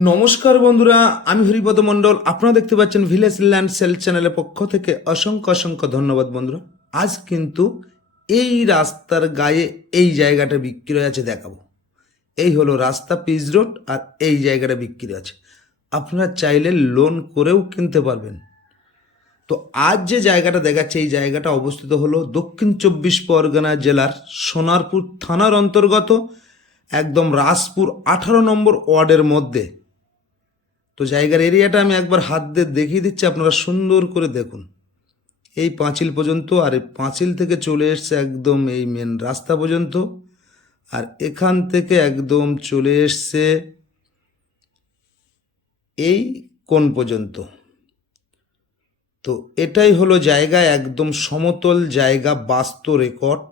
নমস্কার বন্ধুরা, আমি হরিপদ মণ্ডল। আপনারা দেখতে পাচ্ছেন ভিলেজ ল্যান্ড সেল চ্যানেলের পক্ষ থেকে অসংখ্য অসংখ্য ধন্যবাদ বন্ধুরা। আজ কিন্তু এই রাস্তার গায়ে এই জায়গাটা বিক্রি আছে, দেখাবো। এই হলো রাস্তা পিচ রোড আর এই জায়গাটা বিক্রি আছে। আপনারা চাইলে লোন করেও কিনতে পারবেন। তো আজ যে জায়গাটা দেখাচ্ছে, এই জায়গাটা অবস্থিত হলো দক্ষিণ চব্বিশ পরগনা জেলার সোনারপুর থানার অন্তর্গত একদম রাসপুর আঠারো নম্বর ওয়ার্ডের মধ্যে। তো জায়গার এরিয়াটা আমি একবার হাত দিয়ে দেখিয়ে দিচ্ছি, আপনারা সুন্দর করে দেখুন। এই পাঁচিল পর্যন্ত আর এই পাঁচিল থেকে চলে এসছে একদম এই মেন রাস্তা পর্যন্ত। আর এখান থেকে একদম চলে এসছে এই কোন পর্যন্ত। তো এটাই হলো জায়গা, একদম সমতল জায়গা, বাস্ত রেকর্ড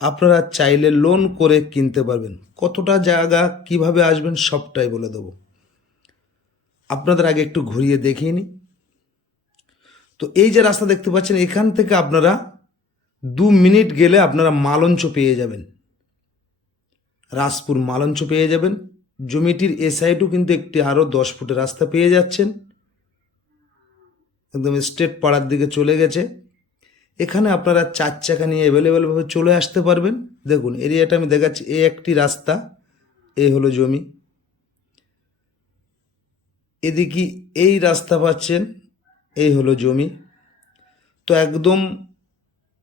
আপনারা চাইলে লোন করে কিনতে পারবেন। কতটা জায়গা, কীভাবে আসবেন, সবটাই বলে দেবো। আপনাদের আগে একটু ঘুরিয়ে দেখিয়ে নিই। তো এই যে রাস্তা দেখতে পাচ্ছেন, এখান থেকে আপনারা দু মিনিট গেলে আপনারা মালঞ্চ পেয়ে যাবেন। রাসপুর মালঞ্চ পেয়ে যাবেন। জমিটির এ সাইডও কিন্তু একটি আরও দশ ফুটের রাস্তা পেয়ে যাচ্ছেন। একদম স্টেট পাড়ার দিকে চলে গেছে। এখানে আপনারা চার চাকা নিয়ে অ্যাভেলেবেলভাবে চলে আসতে পারবেন। দেখুন, এরিয়াটা আমি দেখাচ্ছি। এই একটি রাস্তা এই হলো জমি। এদিকে এই রাস্তা পাচ্ছেন, এই হলো জমি। তো একদম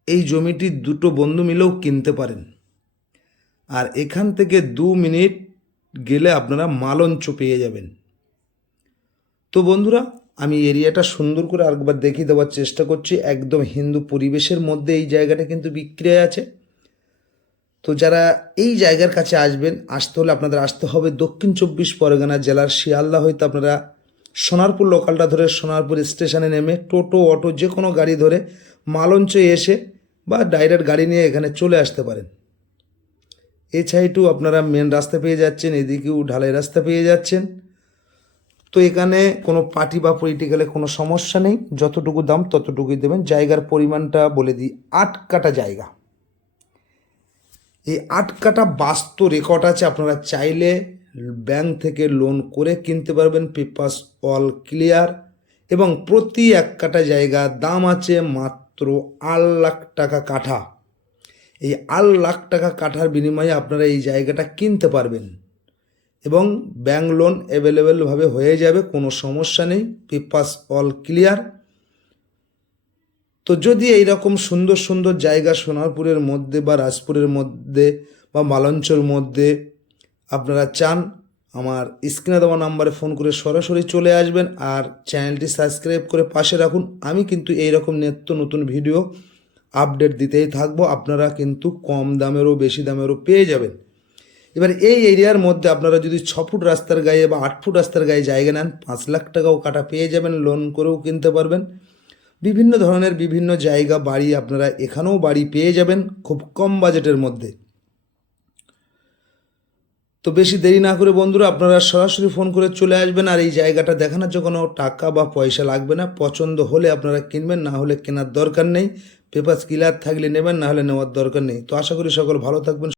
এই জমিটি দুটো বন্ধু মিলেও কিনতে পারেন। আর এখান থেকে দু মিনিট গেলে আপনারা মালঞ্চ পেয়ে যাবেন। তো বন্ধুরা, আমি এরিয়াটা সুন্দর করে আরেকবার দেখিয়ে দেওয়ার চেষ্টা করছি। একদম হিন্দু পরিবেশের মধ্যে এই জায়গাটা কিন্তু বিক্রি আছে। তো যারা এই জায়গার কাছে আসবেন, আসতে হলে আপনাদের আসতে হবে দক্ষিণ চব্বিশ পরগনা জেলার শিয়ালদা হইতে আপনারা সোনারপুর লোকালটা ধরে সোনারপুর স্টেশনে নেমে টোটো, অটো যে কোনো গাড়ি ধরে মালঞ্চে এসে বা ডাইরেক্ট গাড়ি নিয়ে এখানে চলে আসতে পারেন। এই সাইডেও আপনারা মেন রাস্তা পেয়ে যাচ্ছেন, এদিকেও ঢালাই রাস্তা পেয়ে যাচ্ছেন। তো এখানে কোনো পার্টি বা পলিটিক্যালে কোনো সমস্যা নেই, যতটুকু দাম ততটুকুই দেবেন। জায়গার পরিমাণটা বলে দিই, আট কাটা জায়গা। এই আট কাটা বাস্ত রেকর্ড আছে, আপনারা চাইলে ব্যাংক থেকে লোন করে কিনতে পারবেন পেপার্স অল ক্লিয়ার এবং প্রতি এক কাটা জায়গা দাম আছে মাত্র আট লাখ টাকা কাঠা। এই আট লাখ টাকা কাঠার বিনিময়ে আপনারা এই জায়গাটা কিনতে পারবেন এবং ব্যাংক লোন অ্যাভেলেবেলভাবে হয়ে যাবে, কোনো সমস্যা নেই পেপার্স অল ক্লিয়ার তো যদি এই রকম সুন্দর সুন্দর জায়গা সোনারপুরের মধ্যে বা রাজপুরের মধ্যে বা মালঞ্চর মধ্যে আপনারা চান, আমার স্ক্রিনে দেওয়া নাম্বারে ফোন করে সরাসরি চলে আসবেন আর চ্যানেলটি সাবস্ক্রাইব করে পাশে রাখুন। আমি কিন্তু এই রকম নিত্য নতুন ভিডিও আপডেট দিতেই থাকব, আপনারা কিন্তু কম দামেরও বেশি দামেরও পেয়ে যাবেন। এবার এই এরিয়ার মধ্যে আপনারা যদি ছ ফুট রাস্তার গায়ে বা আট ফুট রাস্তার গায়ে জায়গা নেন, পাঁচ লাখ টাকাও কাটা পেয়ে যাবেন লোন করেও কিনতে পারবেন। বিভিন্ন ধরনের বিভিন্ন জায়গা বাড়ি আপনারা এখানেও বাড়ি পেয়ে যাবেন খুব কম বাজেটের মধ্যে। তো বেশি দেরি না করে বন্ধুরা আপনারা সরাসরি ফোন করে চলে আসবেন আর এই জায়গাটা দেখানোর জন্য কোনো টাকা বা পয়সা লাগবে না। পছন্দ হলে আপনারা কিনবেন, না হলে কেনার দরকার নেই। পেপার ক্লিয়ার থাকলে নেবেন, না হলে নেওয়ার দরকার নেই। তো আশা করি সকল ভালো থাকবেন।